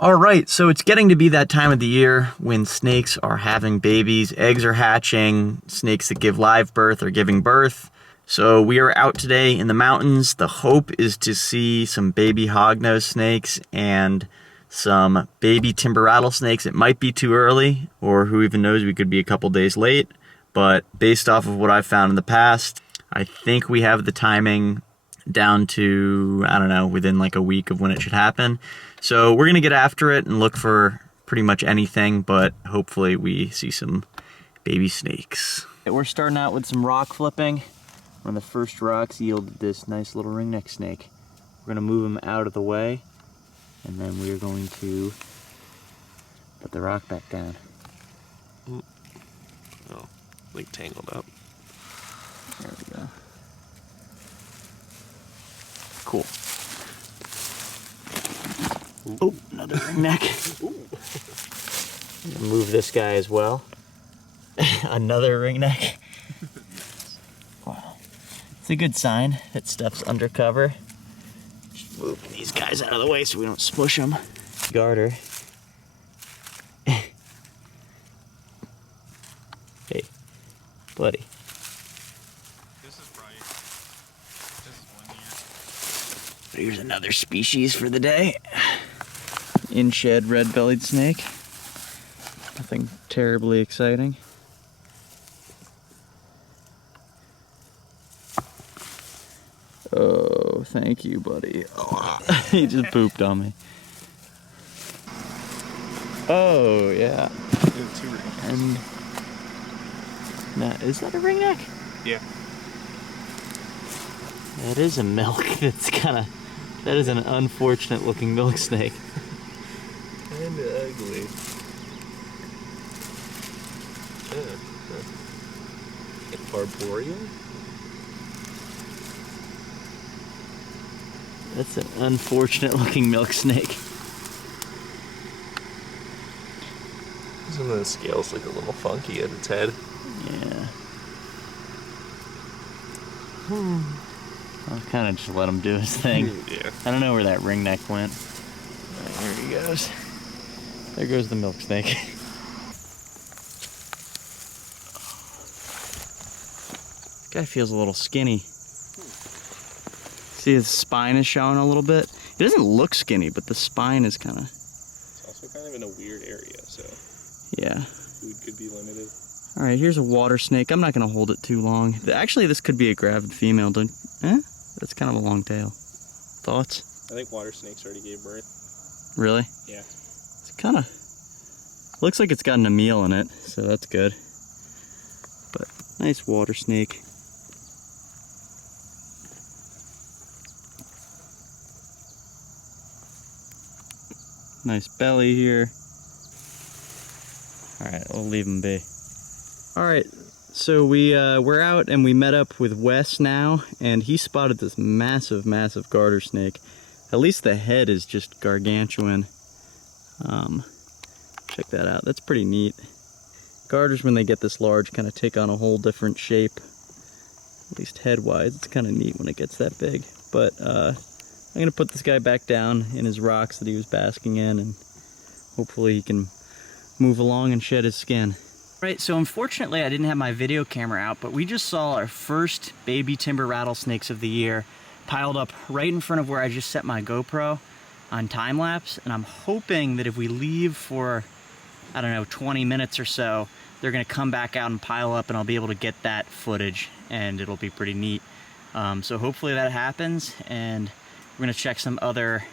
All right, so it's getting to be that time of the year when snakes are having babies, eggs are hatching, snakes that give live birth are giving birth. So we are out today in the mountains. The hope is to see some baby hognose snakes and some baby timber rattlesnakes. It might be too early, or who even knows, we could be a couple days late. But based off of what I've found in the past, I think we have the timing down to, I don't know, within like a week of when it should happen. So we're gonna get after it and look for pretty much anything, but hopefully we see some baby snakes. We're starting out with some rock flipping. One of the first rocks yielded this nice little ringneck snake. We're gonna move him out of the way, and then we're going to put the rock back down. Oh, like tangled up. There we go. Cool. Ooh. Oh, another ringneck. Move this guy as well. Another ringneck. Wow. It's a good sign that stuff's undercover. Just moving these guys out of the way so we don't smush them. Garter. Hey, buddy. This is bright. This is 1 year. Here's another species for the day. In-shed red-bellied snake. Nothing terribly exciting. Oh, thank you, buddy. Oh, he just pooped on me. Oh, yeah. And now, is that a ringneck? Yeah. That is a milk. That is an unfortunate looking milk snake. And ugly. Arboreal? That's an unfortunate looking milk snake. Some of the scales look a little funky at its head. Yeah. I'll kind of just let him do his thing. Yeah. I don't know where that ringneck went. There he goes. There goes the milk snake. Guy feels a little skinny. See, his spine is showing a little bit. He doesn't look skinny, but the spine is kind of... It's also kind of in a weird area, so... Yeah. Food could be limited. All right, here's a water snake. I'm not going to hold it too long. Actually, this could be a gravid female. That's kind of a long tail. Thoughts? I think water snakes already gave birth. Really? Yeah. It's kind of... Looks like it's got an Emil in it, so that's good. But nice water snake. Nice belly here. All right, we'll leave him be. All right, so we're out and we met up with Wes now, and he spotted this massive, massive garter snake. At least the head is just gargantuan. Check that out. That's pretty neat. Garters, when they get this large, kind of take on a whole different shape. At least head-wise, it's kind of neat when it gets that big. But I'm gonna put this guy back down in his rocks that he was basking in, and hopefully he can move along and shed his skin. Right, so unfortunately I didn't have my video camera out, but we just saw our first baby timber rattlesnakes of the year piled up right in front of where I just set my GoPro on time-lapse, and I'm hoping that if we leave for, I don't know, 20 minutes or so, they're gonna come back out and pile up and I'll be able to get that footage, and it'll be pretty neat. So hopefully that happens, and we're gonna check some other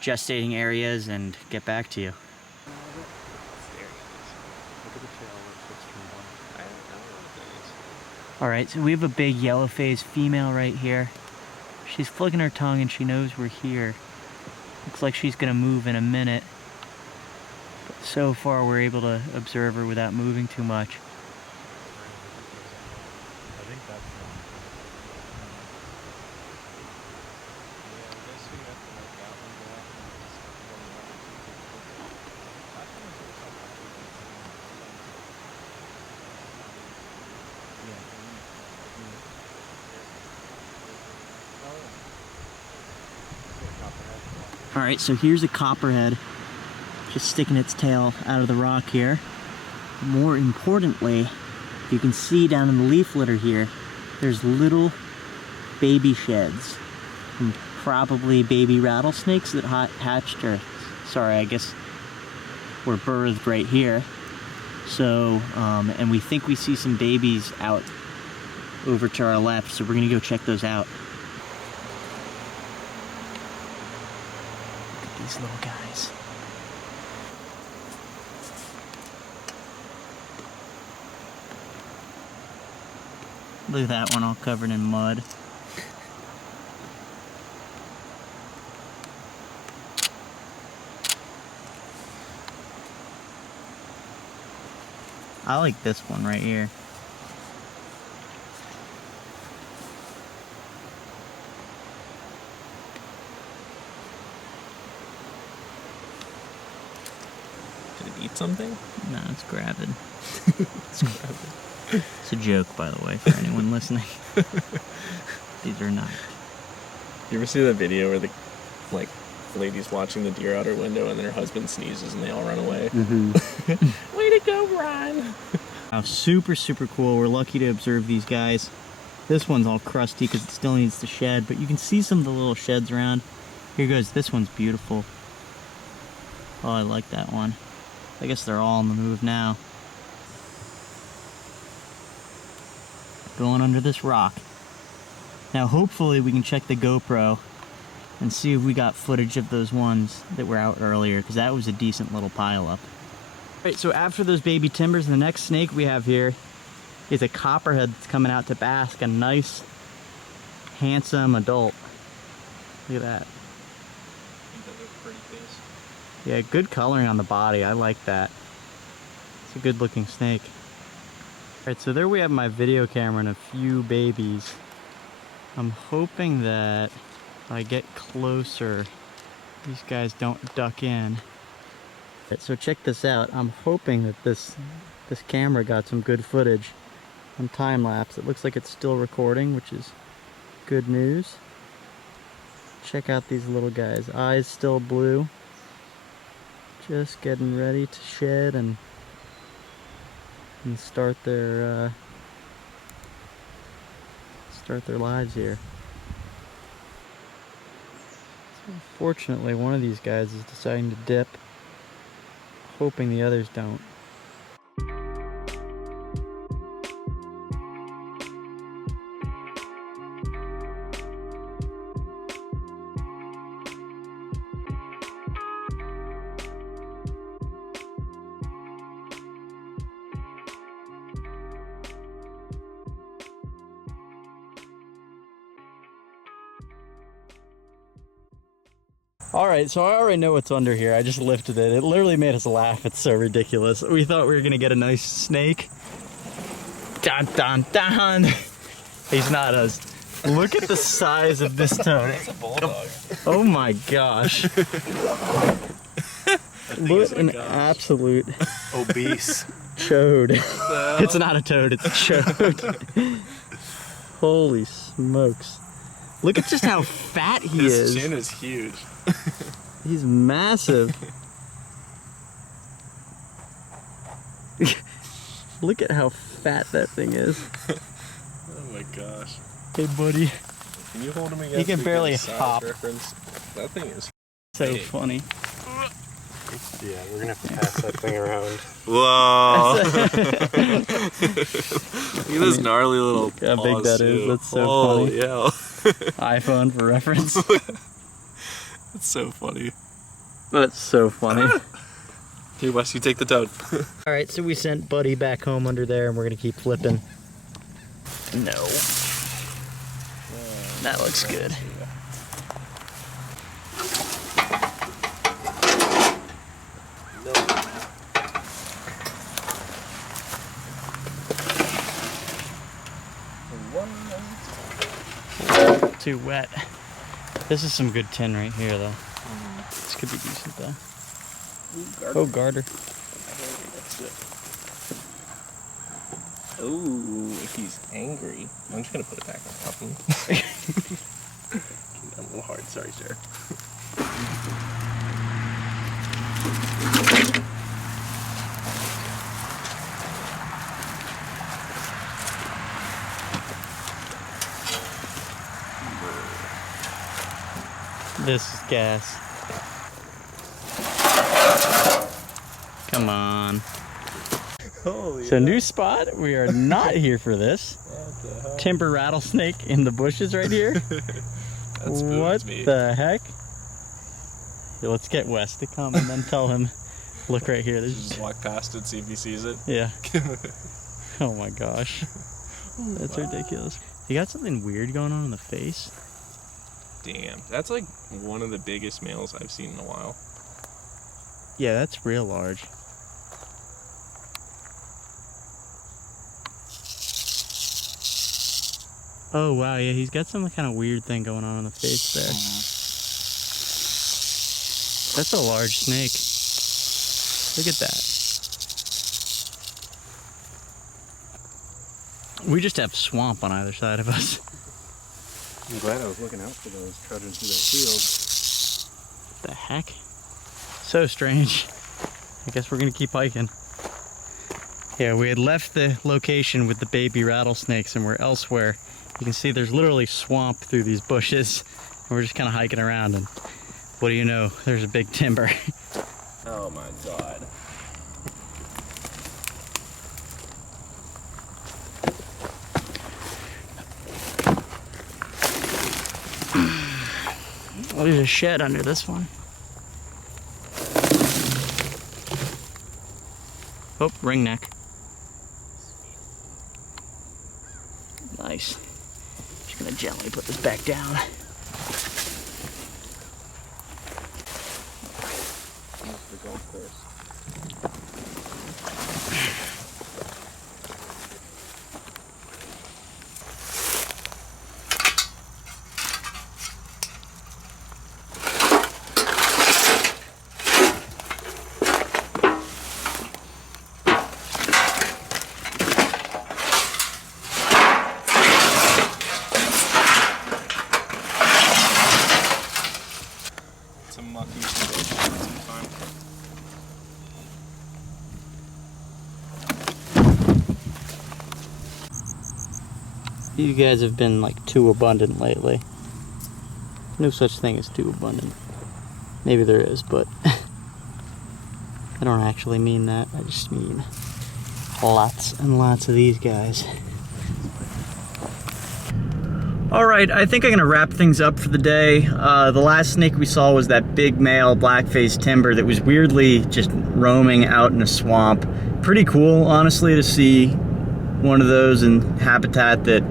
gestating areas and get back to you. All right, so we have a big yellow-faced female right here. She's flicking her tongue and she knows we're here. Looks like she's gonna move in a minute. But so far we're able to observe her without moving too much. All right, so here's a copperhead. just sticking its tail out of the rock here. More importantly, you can see down in the leaf litter here, there's little baby sheds. And probably baby rattlesnakes that hatched, or sorry, I guess were birthed right here. So, and we think we see some babies out over to our left, so we're gonna go check those out. Look at these little guys. Look at that one all covered in mud. I like this one right here. Did it eat something? No, it's gravid. It's gravid. It's a joke, by the way, for anyone listening. These are not. You ever see that video where the lady's watching the deer out her window and then her husband sneezes and they all run away? Mm-hmm. Way to go, Ryan! Super, super cool. We're lucky to observe these guys. This one's all crusty because it still needs to shed, but you can see some of the little sheds around. Here goes. This one's beautiful. Oh, I like that one. I guess they're all on the move now. Going under this rock. Now hopefully we can check the GoPro and see if we got footage of those ones that were out earlier, because that was a decent little pileup. Alright, so after those baby timbers, the next snake we have here is a copperhead that's coming out to bask. A nice, handsome adult. Look at that. Yeah, good coloring on the body. I like that. It's a good looking snake. Alright, so there we have my video camera and a few babies. I'm hoping that if I get closer, these guys don't duck in. Alright, so check this out. I'm hoping that this camera got some good footage on time lapse. It looks like it's still recording, which is good news. Check out these little guys. Eyes still blue. Just getting ready to shed and start their lives here. So unfortunately, one of these guys is deciding to dip, hoping the others don't. Alright, so I already know what's under here. I just lifted it. It literally made us laugh. It's so ridiculous. We thought we were gonna get a nice snake. Dun dun dun! He's not us. Look at the size of this toad. It's a bulldog. Oh my gosh. What an absolute obese chode. It's not a toad, it's a chode. Holy smokes. Look at just how fat he is. His chin is huge. He's massive. Look at how fat that thing is. Oh my gosh. Hey buddy. Can you hold him again? He can barely hop. Reference? That thing is So big. funny. Yeah, we're gonna have to pass that thing around. Whoa! Look at this gnarly little Look how big that is. That's so funny. Yeah. iPhone for reference. That's so funny. That's so funny. Here, Wes, you take the toad. Alright, so we sent Buddy back home under there and we're gonna keep flipping. No. That looks good. Too wet. This is some good tin right here though. This could be decent though. Oh, garter. Ooh, he's angry. I'm just gonna put it back on top of him. I'm a little hard, sorry, sir. This is gas. Come on. Holy So new spot. We are not here for this. What the hell? Timber rattlesnake in the bushes right here. That's What me. the heck? Yeah, let's get Wes to come and then tell him, look right here. There's Just walk past it, see if he sees it. yeah. Oh my gosh. That's ridiculous. You got something weird going on in the face? Damn, that's like one of the biggest males I've seen in a while. Yeah, that's real large. Oh wow, yeah, he's got some kind of weird thing going on in the face there. That's a large snake. Look at that. We just have swamp on either side of us. I'm glad I was looking out for those trudging through that field. What the heck? So strange. I guess we're gonna keep hiking. Yeah, we had left the location with the baby rattlesnakes and we're elsewhere. You can see there's literally swamp through these bushes. And we're just kind of hiking around and what do you know? There's a big timber. Oh my god. Oh, there's a shed under this one. Oh, ring neck. Nice. Just gonna gently put this back down. That's the golf course. Some mucky sometime. You guys have been like too abundant lately. No such thing as too abundant. Maybe there is, but I don't actually mean that. I just mean lots and lots of these guys. Alright, I think I'm going to wrap things up for the day. The last snake we saw was that big male black-faced timber that was weirdly just roaming out in a swamp. Pretty cool, honestly, to see one of those in habitat that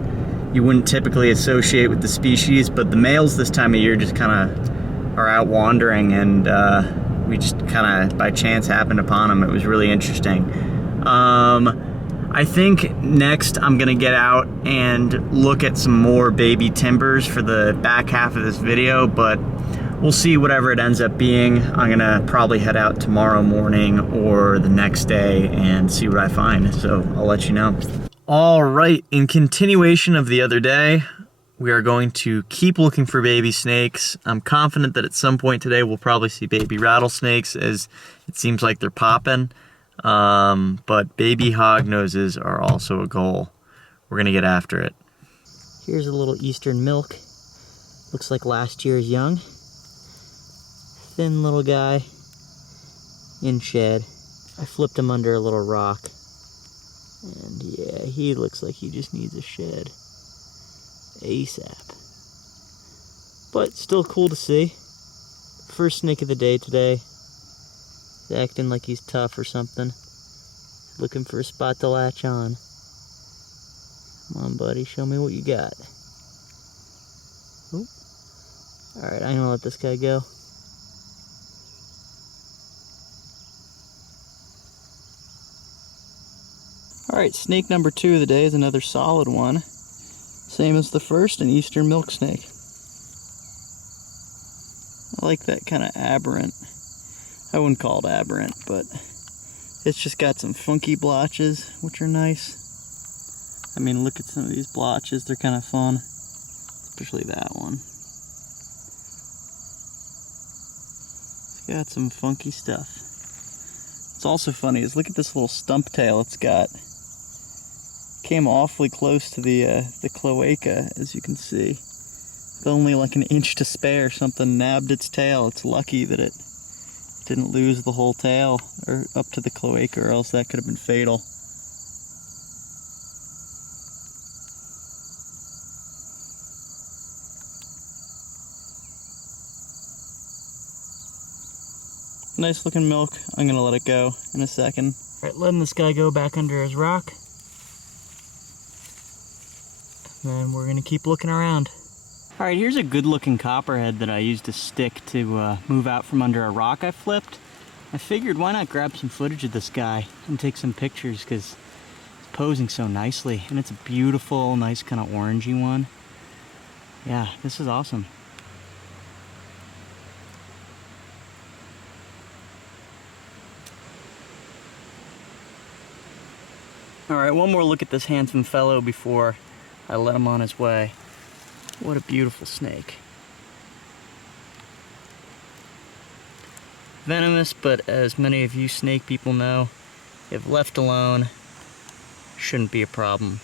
you wouldn't typically associate with the species, but the males this time of year just kind of are out wandering, and we just kind of by chance happened upon them. It was really interesting. I think next I'm gonna get out and look at some more baby timbers for the back half of this video, but we'll see whatever it ends up being. I'm gonna probably head out tomorrow morning or the next day and see what I find, so I'll let you know. All right, in continuation of the other day, we are going to keep looking for baby snakes. I'm confident that at some point today we'll probably see baby rattlesnakes, as it seems like they're popping. But baby hognoses are also a goal. We're gonna get after it. Here's a little eastern milk. Looks like last year's young. Thin little guy in shed. I flipped him under a little rock. And yeah, he looks like he just needs a shed ASAP. But still cool to see. First snake of the day today. He's acting like he's tough or something. Looking for a spot to latch on. Come on, buddy, show me what you got. Oop. Alright, I'm gonna let this guy go. Alright, snake number 2 of the day is another solid one. Same as the first, an eastern milk snake. I like that kind of aberrant. I wouldn't call it aberrant, but it's just got some funky blotches, which are nice. I mean, look at some of these blotches, they're kind of fun. Especially that one. It's got some funky stuff. What's also funny is look at this little stump tail it's got. Came awfully close to the cloaca, as you can see. With only like an inch to spare, something nabbed its tail. It's lucky that it didn't lose the whole tail or up to the cloaca, or else that could have been fatal. Nice looking milk. I'm gonna let it go in a second. All right, letting this guy go back under his rock. And then we're gonna keep looking around. All right, here's a good looking copperhead that I used a stick to move out from under a rock I flipped. I figured why not grab some footage of this guy and take some pictures because it's posing so nicely. And it's a beautiful, nice kind of orangey one. Yeah, this is awesome. All right, one more look at this handsome fellow before I let him on his way. What a beautiful snake. Venomous, but as many of you snake people know, if left alone, shouldn't be a problem.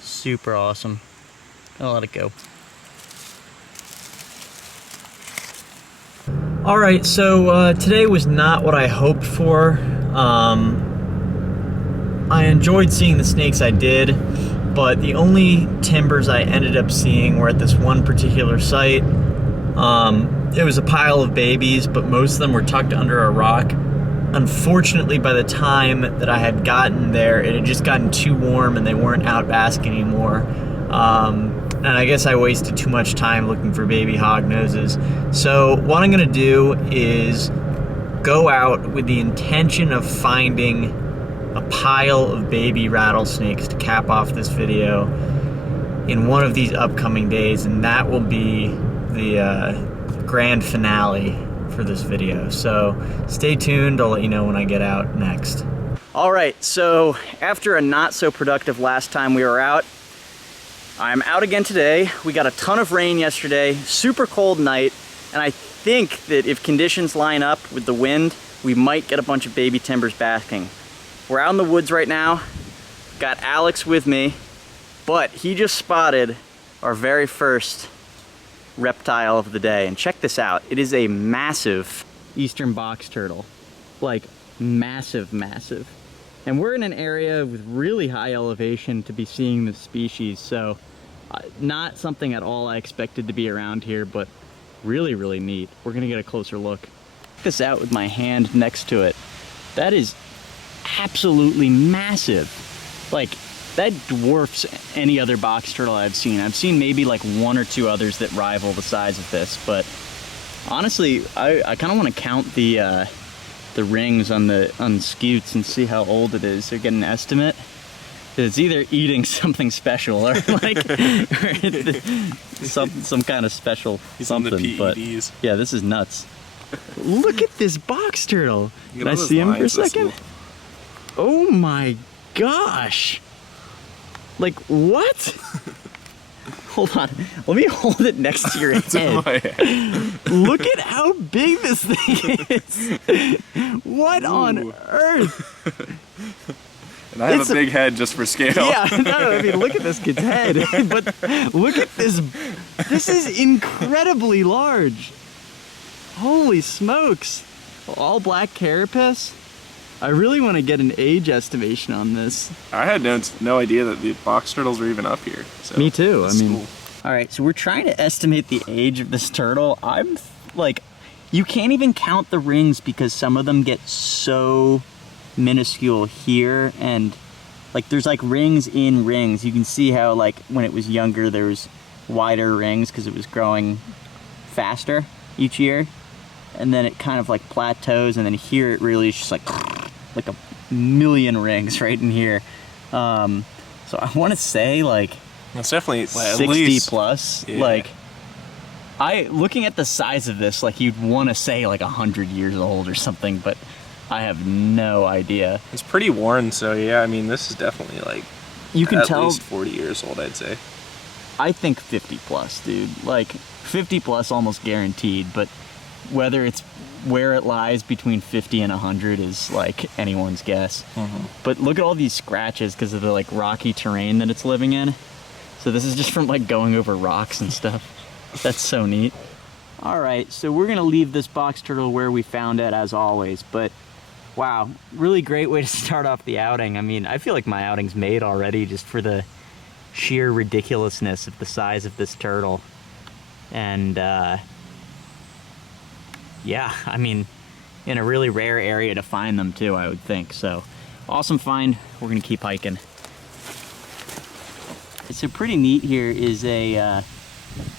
Super awesome. I'll let it go. All right, so today was not what I hoped for. I enjoyed seeing the snakes I did, but the only timbers I ended up seeing were at this one particular site. It was a pile of babies, but most of them were tucked under a rock. Unfortunately, by the time that I had gotten there, it had just gotten too warm and they weren't out basking anymore. And I guess I wasted too much time looking for baby hognoses. So what I'm gonna do is go out with the intention of finding a pile of baby rattlesnakes to cap off this video in one of these upcoming days, and that will be the grand finale for this video. So stay tuned, I'll let you know when I get out next. All right, so after a not so productive last time we were out, I'm out again today. We got a ton of rain yesterday, super cold night, and I think that if conditions line up with the wind, we might get a bunch of baby timbers basking. We're out in the woods right now, got Alex with me, but he just spotted our very first reptile of the day. And check this out, it is a massive eastern box turtle. Like massive, massive. And we're in an area with really high elevation to be seeing this species, so not something at all I expected to be around here, but really, really neat. We're gonna get a closer look. Check this out with my hand next to it. That is absolutely massive. Like, that dwarfs any other box turtle I've seen. I've seen maybe like one or two others that rival the size of this, but honestly, I kind of want to count the rings on the scutes and see how old it is, or get an estimate. It's either eating something special or like some kind of special something. The but yeah, this is nuts. Look at this box turtle. Can I see him for a second? Oh my gosh! Like what? Hold on, let me hold it next to your head. Look at how big this thing is. What on earth? And I have a big head just for scale. Yeah, no, I mean, look at this kid's head. But look at this. This is incredibly large. Holy smokes. All black carapace. I really want to get an age estimation on this. I had no idea that the box turtles were even up here. So me too. I mean, cool. All right, so we're trying to estimate the age of this turtle. I'm like, you can't even count the rings because some of them get so minuscule here, and like there's like rings in rings. You can see how like when it was younger there was wider rings because it was growing faster each year, and then it kind of like plateaus, and then here it really is just like a million rings right in here. So I want to say like it's definitely 60 at least plus. Yeah. Like looking at the size of this, like you'd want to say like 100 years old or something, but I have no idea. It's pretty worn, so yeah, I mean, this is definitely like you can tell at least 40 years old, I'd say. I think 50 plus, dude. Like 50 plus almost guaranteed, but whether it's where it lies between 50 and 100 is like anyone's guess. But look at all these scratches because of the like rocky terrain that it's living in. So this is just from like going over rocks and stuff. That's so neat. All right, so we're gonna leave this box turtle where we found it as always, but wow, really great way to start off the outing. I mean, I feel like my outing's made already just for the sheer ridiculousness of the size of this turtle. And yeah, I mean, in a really rare area to find them too, I would think. So awesome find. We're gonna keep hiking. So pretty neat here is a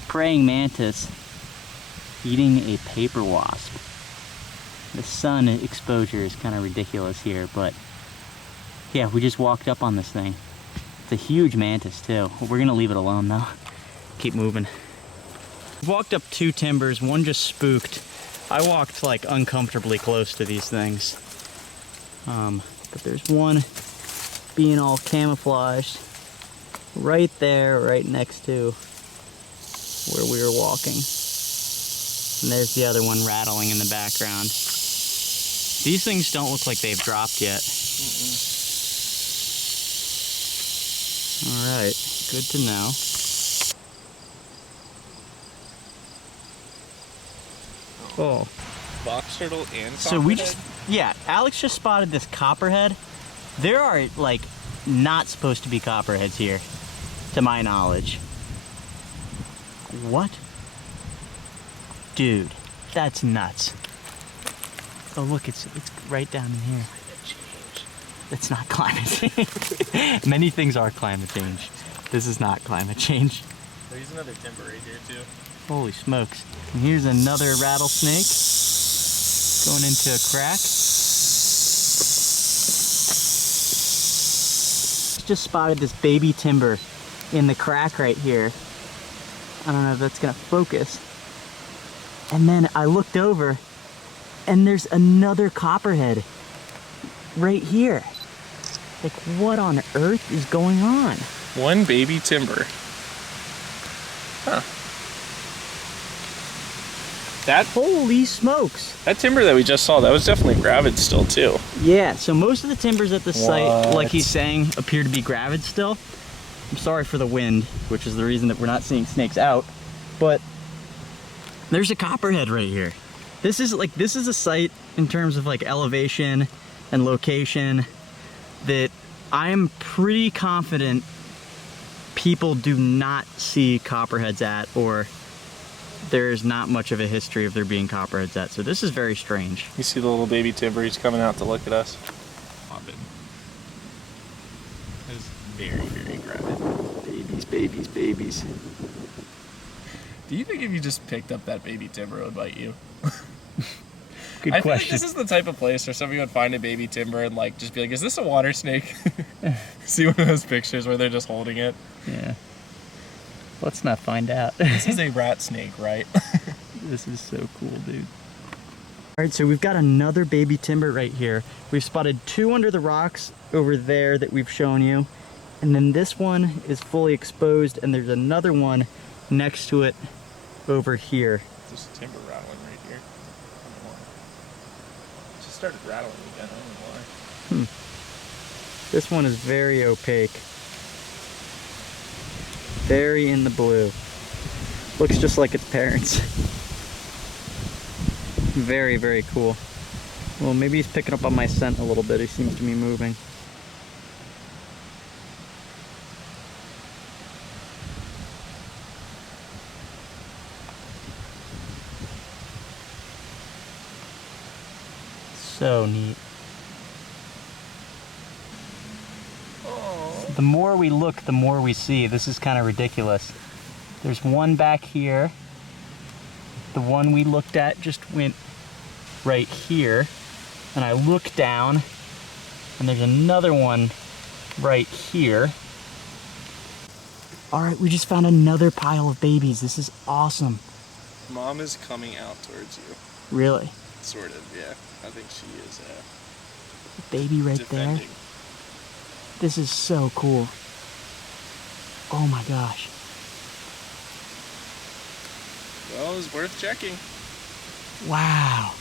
praying mantis eating a paper wasp. The sun exposure is kind of ridiculous here, but yeah, we just walked up on this thing. It's a huge mantis too. We're gonna leave it alone though. Keep moving. We've walked up 2 timbers, one just spooked. I walked like uncomfortably close to these things. But there's one being all camouflaged right there, right next to where we were walking. And there's the other one rattling in the background. These things don't look like they've dropped yet. All right, good to know. Oh. Box turtle and So we just, yeah, Alex just spotted this copperhead. There are like not supposed to be copperheads here, to my knowledge. What? Dude, that's nuts. Oh look, it's right down in here. It's not climate change. Many things are climate change. This is not climate change. There's another timber right here too. Holy smokes. And here's another rattlesnake going into a crack. Just spotted this baby timber in the crack right here. I don't know if that's gonna focus. And then I looked over and there's another copperhead right here. Like, what on earth is going on? One baby timber. Huh. Holy smokes. That timber that we just saw, that was definitely gravid still too. Yeah, so most of the timbers at the site, What? like he's saying, appear to be gravid still. I'm sorry for the wind, which is the reason that we're not seeing snakes out, but there's a copperhead right here. This is a site in terms of like elevation and location that I'm pretty confident people do not see copperheads at, or there's not much of a history of there being copperheads at. So this is very strange. You see the little baby timber, he's coming out to look at us. It's very, very gravid. Babies, babies, babies. Do you think if you just picked up that baby timber, it would bite you? Good I question. feel like this is the type of place where somebody would find a baby timber and like just be like, is this a water snake? See one of those pictures where they're just holding it? Yeah. Let's not find out. This is a rat snake, right? This is so cool, dude. All right, so we've got another baby timber right here. We've spotted 2 under the rocks over there that we've shown you. And then this one is fully exposed, and there's another one next to it over here. There's a timber rattling right here. I don't know why. It just started rattling again, I don't know why. This one is very opaque. Very in the blue. Looks just like its parents. Very, very cool. Well, maybe he's picking up on my scent a little bit. He seems to be moving. So neat. The more we look, the more we see. This is kind of ridiculous. There's one back here. The one we looked at just went right here. And I look down, and there's another one right here. All right, we just found another pile of babies. This is awesome. Mom is coming out towards you. Really? Sort of, yeah. I think she is Baby right defending. there. This is so cool. Oh my gosh. Well, it was worth checking. Wow.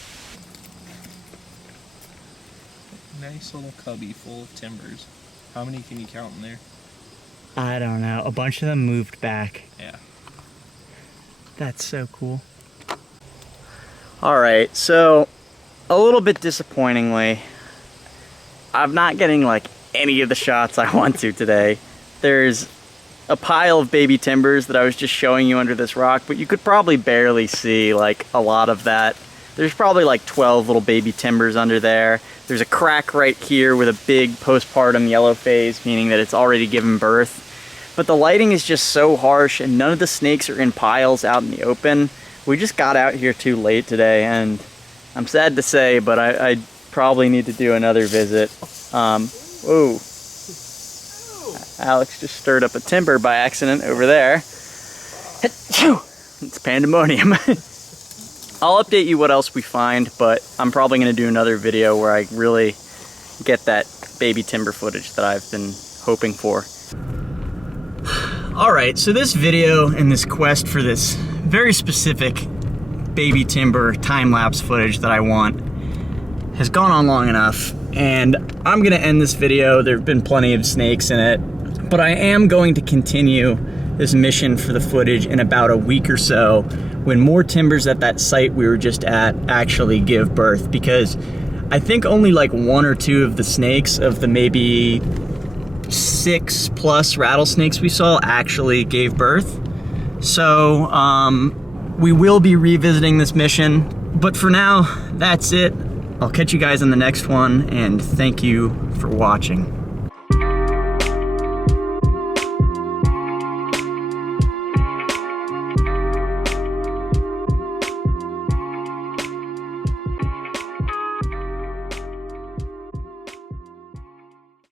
Nice little cubby full of timbers. How many can you count in there? I don't know. A bunch of them moved back. Yeah. That's so cool. All right, so a little bit disappointingly, I'm not getting like any of the shots I want to today. There's a pile of baby timbers that I was just showing you under this rock, but you could probably barely see like a lot of that. There's probably like 12 little baby timbers under there. There's a crack right here with a big postpartum yellow phase, meaning that it's already given birth. But the lighting is just so harsh and none of the snakes are in piles out in the open. We just got out here too late today, and I'm sad to say, but I probably need to do another visit. Whoa. Alex just stirred up a timber by accident over there. It's pandemonium. I'll update you what else we find, but I'm probably going to do another video where I really get that baby timber footage that I've been hoping for. Alright, so this video and this quest for this very specific baby timber time-lapse footage that I want has gone on long enough, and I'm going to end this video. There have been plenty of snakes in it, but I am going to continue this mission for the footage in about a week or so when more timbers at that site we were just at actually give birth, because I think only like 1 or 2 of the snakes of the maybe 6+ rattlesnakes we saw actually gave birth. So we will be revisiting this mission, but for now, that's it. I'll catch you guys in the next one, and thank you for watching.